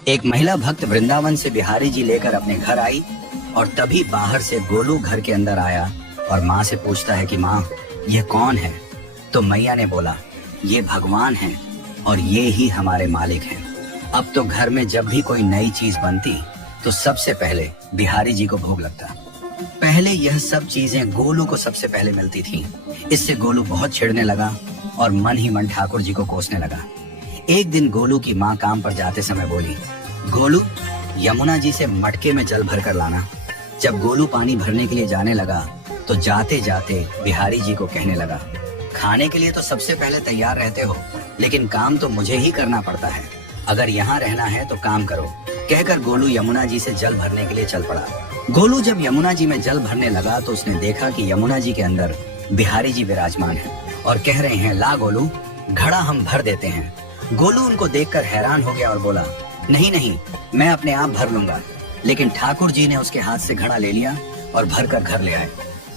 एक महिला भक्त वृंदावन से बिहारी जी लेकर अपने घर आई और तभी बाहर से गोलू घर के अंदर आया और माँ से पूछता है कि माँ ये कौन है। तो मैया ने बोला ये भगवान है और ये ही हमारे मालिक हैं। अब तो घर में जब भी कोई नई चीज बनती तो सबसे पहले बिहारी जी को भोग लगता। पहले यह सब चीजें गोलू को सबसे पहले मिलती थीं। इससे गोलू बहुत चिढ़ने लगा और मन ही मन ठाकुर जी को कोसने लगा। एक दिन गोलू की माँ काम पर जाते समय बोली, गोलू यमुना जी से मटके में जल भर कर लाना। जब गोलू पानी भरने के लिए जाने लगा तो जाते जाते बिहारी जी को कहने लगा, खाने के लिए तो सबसे पहले तैयार रहते हो, लेकिन काम तो मुझे ही करना पड़ता है। अगर यहाँ रहना है तो काम करो। कहकर गोलू यमुना जी से जल भरने के लिए चल पड़ा। गोलू जब यमुना जी में जल भरने लगा तो उसने देखा कि यमुना जी के अंदर बिहारी जी विराजमान है और कह रहे हैं, ला गोलू घड़ा हम भर देते हैं। गोलू उनको देखकर हैरान हो गया और बोला, नहीं नहीं, मैं अपने आप भर लूंगा। लेकिन ठाकुर जी ने उसके हाथ से घड़ा ले लिया और भर कर घर ले आए।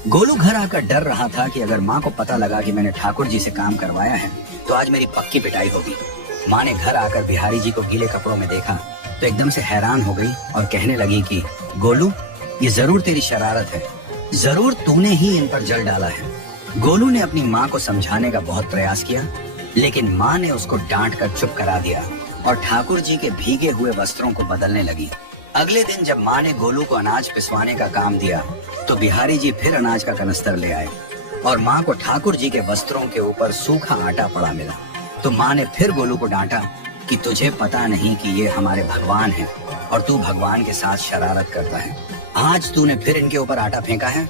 गोलू घर आकर डर रहा था कि अगर माँ को पता लगा कि मैंने ठाकुर जी से काम करवाया है तो आज मेरी पक्की पिटाई होगी। माँ ने घर आकर बिहारी जी को गीले कपड़ों में देखा तो एकदम से हैरान हो गई और कहने लगी कि गोलू ये जरूर तेरी शरारत है, जरूर तूने ही इन पर जल डाला है। गोलू ने अपनी माँ को समझाने का बहुत प्रयास किया, लेकिन माँ ने उसको डांट कर चुप करा दिया और ठाकुर जी के भीगे हुए वस्त्रों को बदलने लगी। अगले दिन जब माँ ने गोलू को अनाज पिसवाने का काम दिया तो बिहारी जी फिर अनाज का कनस्तर ले आए और माँ को ठाकुर जी के वस्त्रों के ऊपर सूखा आटा पड़ा मिला। तो माँ ने फिर गोलू को डांटा कि तुझे पता नहीं कि ये हमारे भगवान हैं और तू भगवान के साथ शरारत करता है। आज तूने फिर इनके ऊपर आटा फेंका है।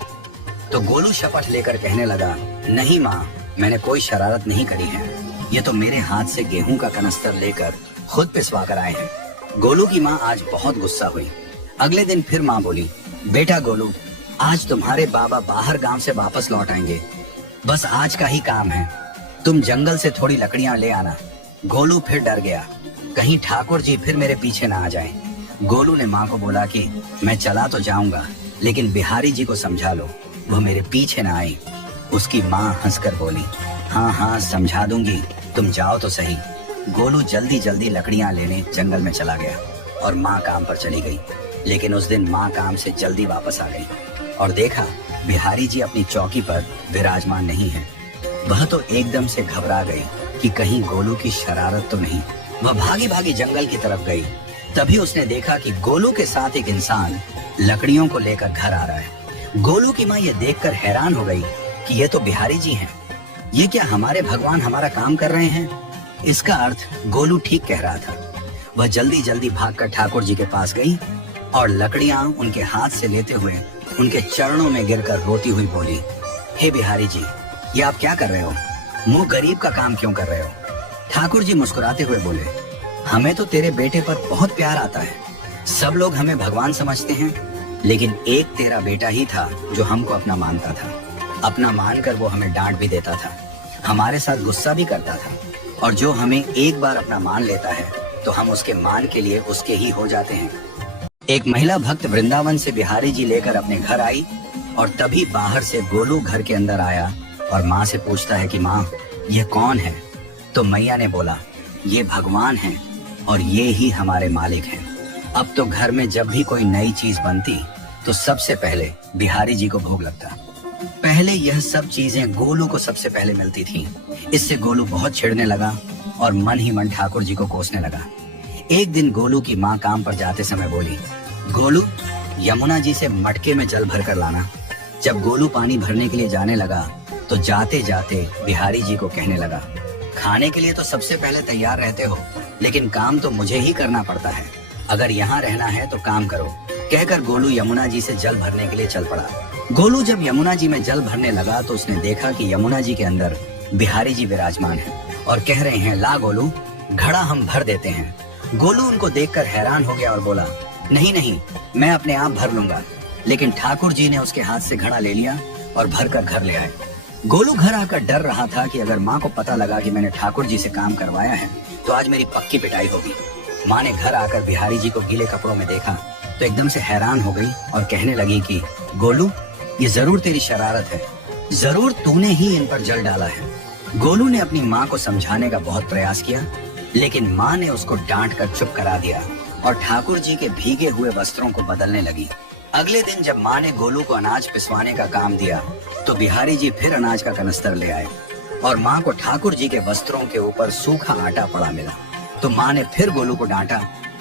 तो गोलू शपथ लेकर कहने लगा, नहीं माँ, मैंने कोई शरारत नहीं करी है। ये तो मेरे हाथ से गेहूं का कनस्तर लेकर खुद पिसवा कर आए हैं। गोलू की माँ आज बहुत गुस्सा हुई। अगले दिन फिर माँ बोली, बेटा गोलू, आज तुम्हारे बाबा बाहर गांव से वापस लौट आएंगे। बस आज का ही काम है, तुम जंगल से थोड़ी लकड़ियां ले आना। गोलू फिर डर गया, कहीं ठाकुर जी फिर मेरे पीछे ना आ जाएं। गोलू ने माँ को बोला कि मैं चला तो जाऊंगा, लेकिन बिहारी जी को समझा लो, वो मेरे पीछे ना आए। उसकी माँ हंसकर बोली, हाँ हाँ समझा दूंगी, तुम जाओ तो सही। गोलू जल्दी जल्दी लकड़ियां लेने जंगल में चला गया और माँ काम पर चली गई। लेकिन उस दिन माँ काम से जल्दी वापस आ गई और देखा बिहारी जी अपनी चौकी पर विराजमान नहीं है। वह तो एकदम से घबरा गई कि कहीं गोलू की शरारत तो नहीं। वह भागी भागी जंगल की तरफ गई। तभी उसने देखा कि गोलू के साथ एक इंसान लकड़ियों को लेकर घर आ रहा है। गोलू की माँ ये देखकर हैरान हो गई कि ये तो बिहारी जी हैं। ये क्या हमारे भगवान हमारा काम कर रहे हैं? इसका अर्थ गोलू ठीक कह रहा था। वह जल्दी जल्दी भागकर ठाकुर जी के पास गई और लकड़ियां उनके हाथ से लेते हुए उनके चरणों में गिरकर रोती हुई बोली, हे बिहारी जी, ये आप क्या कर रहे हो? मुंह गरीब का काम क्यों कर रहे हो? ठाकुर जी मुस्कुराते हुए बोले, हमें तो तेरे बेटे पर बहुत प्यार आता है। सब लोग हमें भगवान समझते हैं, लेकिन एक तेरा बेटा ही था जो हमको अपना मानता था। अपना मानकर वो हमें डांट भी देता था, हमारे साथ गुस्सा भी करता था, और जो हमें एक बार अपना मान लेता है तो हम उसके मान के लिए उसके ही हो जाते हैं। एक महिला भक्त वृंदावन से बिहारी जी लेकर अपने घर आई और तभी बाहर से गोलू घर के अंदर आया और माँ से पूछता है कि माँ ये कौन है? तो मैया ने बोला, ये भगवान है और ये ही हमारे मालिक हैं। अब तो घर में जब भी कोई नई चीज बनती तो सबसे पहले बिहारी जी को भोग लगता। पहले यह सब चीजें गोलू को सबसे पहले मिलती थीं। इससे गोलू बहुत चिढ़ने लगा और मन ही मन ठाकुर जी को कोसने लगा। एक दिन गोलू की माँ काम पर जाते समय बोली, गोलू यमुना जी से मटके में जल भर कर लाना। जब गोलू पानी भरने के लिए जाने लगा तो जाते जाते बिहारी जी को कहने लगा, खाने के लिए तो सबसे पहले तैयार रहते हो, लेकिन काम तो मुझे ही करना पड़ता है। अगर यहाँ रहना है तो काम करो। कहकर गोलू यमुना जी से जल भरने के लिए चल पड़ा। गोलू जब यमुना जी में जल भरने लगा तो उसने देखा कि यमुना जी के अंदर बिहारी जी विराजमान है और कह रहे हैं, ला गोलू घड़ा हम भर देते हैं। गोलू उनको देखकर हैरान हो गया और बोला, नहीं नहीं, मैं अपने आप भर लूंगा। लेकिन ठाकुर जी ने उसके हाथ से घड़ा ले लिया और भर कर घर ले आए। गोलू घर आकर डर रहा था कि अगर माँ को पता लगा कि मैंने ठाकुर जी से काम करवाया है तो आज मेरी पक्की पिटाई होगी। माँ ने घर आकर बिहारी जी को गीले कपड़ों में देखा तो एकदम से हैरान हो गई और कहने लगी कि गोलू ये जरूर तेरी शरारत है, जरूर तूने ही इन पर जल डाला है। गोलू ने अपनी माँ को समझाने का बहुत प्रयास किया, लेकिन माँ ने उसको डांट कर चुप करा दिया और ठाकुर जी के भीगे हुए वस्त्रों को बदलने लगी। अगले दिन जब माँ ने गोलू को अनाज पिसवाने का काम दिया तो बिहारी जी फिर अनाज का कनस्तर ले आए और माँ को ठाकुर जी के वस्त्रों के ऊपर सूखा आटा पड़ा मिला। तो माँ ने फिर गोलू को डांटा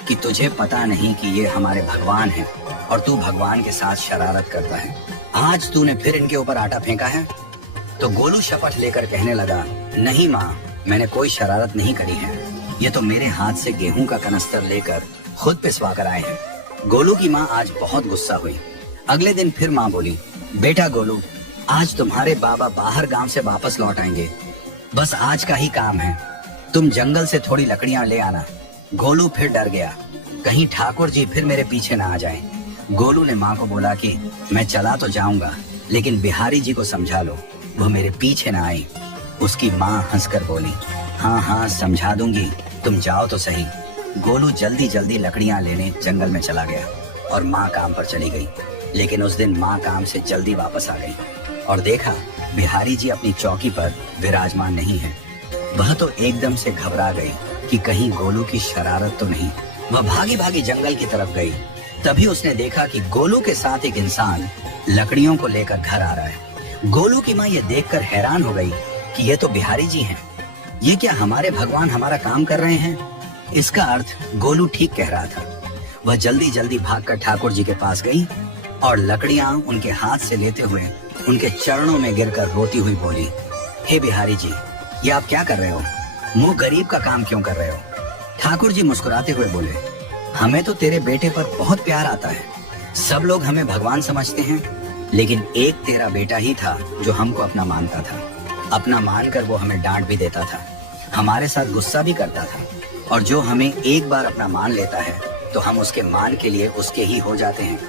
कि तुझे पता नहीं कि ये हमारे भगवान हैं और तू भगवान के साथ शरारत करता है। आज तूने फिर इनके ऊपर आटा फेंका है। तो गोलू शपथ लेकर कहने लगा, नहीं माँ, मैंने कोई शरारत नहीं करी है। ये तो मेरे हाथ से गेहूं का कनस्तर लेकर खुद पिसवा कर आए हैं। गोलू की माँ आज बहुत गुस्सा हुई। अगले दिन फिर माँ बोली, बेटा गोलू, आज तुम्हारे बाबा बाहर गांव से वापस लौट आएंगे। बस आज का ही काम है, तुम जंगल से थोड़ी लकड़ियां ले आना। गोलू फिर डर गया, कहीं ठाकुर जी फिर मेरे पीछे ना आ जाएं। गोलू ने माँ को बोला कि मैं चला तो जाऊंगा, लेकिन बिहारी जी को समझा लो, वो मेरे पीछे ना आए। उसकी माँ हंसकर बोली, हाँ हाँ समझा दूंगी, तुम जाओ तो सही। गोलू जल्दी जल्दी लकड़ियां लेने जंगल में चला गया और माँ काम पर चली गई। लेकिन उस दिन माँ काम से जल्दी वापस आ गई और देखा बिहारी जी अपनी चौकी पर विराजमान नहीं है। वह तो एकदम से घबरा गई कि कहीं गोलू की शरारत तो नहीं। वह भागी भागी जंगल की तरफ गई। तभी उसने देखा कि गोलू के साथ एक इंसान लकड़ियों को लेकर घर आ रहा है। गोलू की माँ ये देखकर हैरान हो गई कि ये तो बिहारी जी हैं। ये क्या हमारे भगवान हमारा काम कर रहे हैं? इसका अर्थ गोलू ठीक कह रहा था। वह जल्दी जल्दी भागकर ठाकुर जी के पास गई और लकड़ियां उनके हाथ से लेते हुए उनके चरणों में गिरकर रोती हुई बोली, हे बिहारी जी, ये आप क्या कर रहे हो? मुंह गरीब का काम क्यों कर रहे हो? ठाकुर जी मुस्कुराते हुए बोले, हमें तो तेरे बेटे पर बहुत प्यार आता है। सब लोग हमें भगवान समझते हैं, लेकिन एक तेरा बेटा ही था जो हमको अपना मानता था। अपना मानकर वो हमें डांट भी देता था, हमारे साथ गुस्सा भी करता था, और जो हमें एक बार अपना मान लेता है तो हम उसके मान के लिए उसके ही हो जाते हैं।